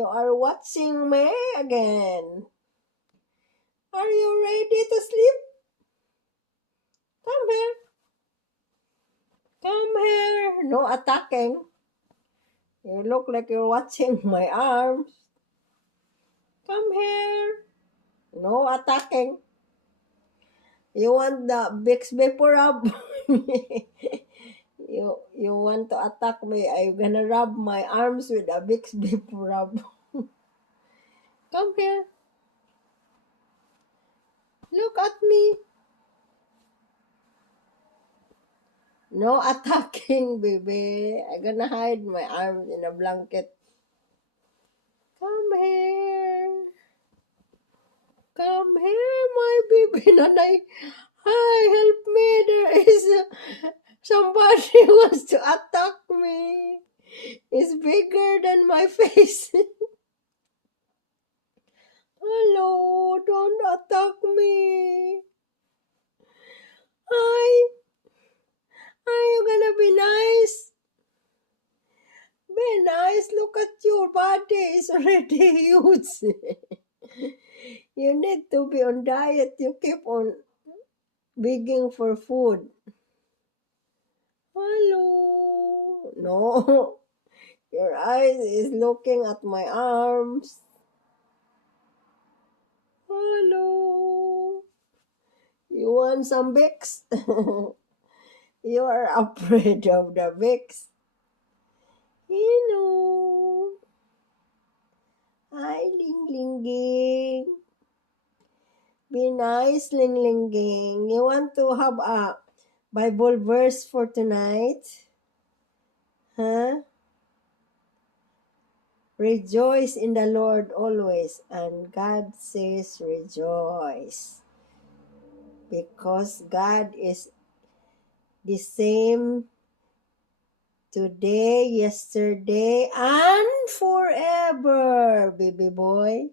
You are watching me again. Are you ready to sleep? Come here. Come here. No attacking. You look like you're watching my arms. Come here. No attacking. You want the Bixby rub? you want to attack me? I'm gonna rub my arms with a Bixby rub. Come here. Look at me. No attacking, baby. I'm gonna hide my arms in a blanket. Come here. Come here, my baby. Nanay. Hi, help me. There is somebody wants to attack me. It's bigger than my face. Hello, don't attack me. Hi. Are you gonna be nice? Be nice. Look at your body. It's already huge. You need to be on diet. You keep on begging for food. Hello. No. Your eyes is looking at my arms. Hello. You want some Vicks? You are afraid of the Vicks. Hello. Hi, Ling Ling Ging. Be nice, Ling Ling Ging. You want to have a Bible verse for tonight? Huh? Rejoice in the Lord always, and God says rejoice. Because God is the same today, yesterday, and forever, baby boy.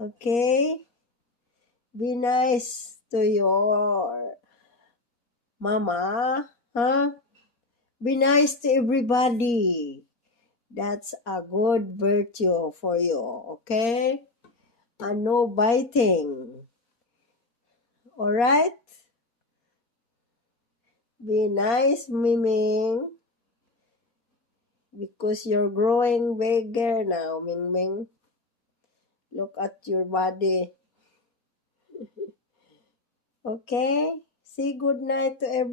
Okay? Be nice to your mama, huh? Be nice to everybody. That's a good virtue for you, okay? And no biting. Alright? Be nice, Miming. Because you're growing bigger now, Ming Ming. Look at your body. Okay? Say good night to everyone.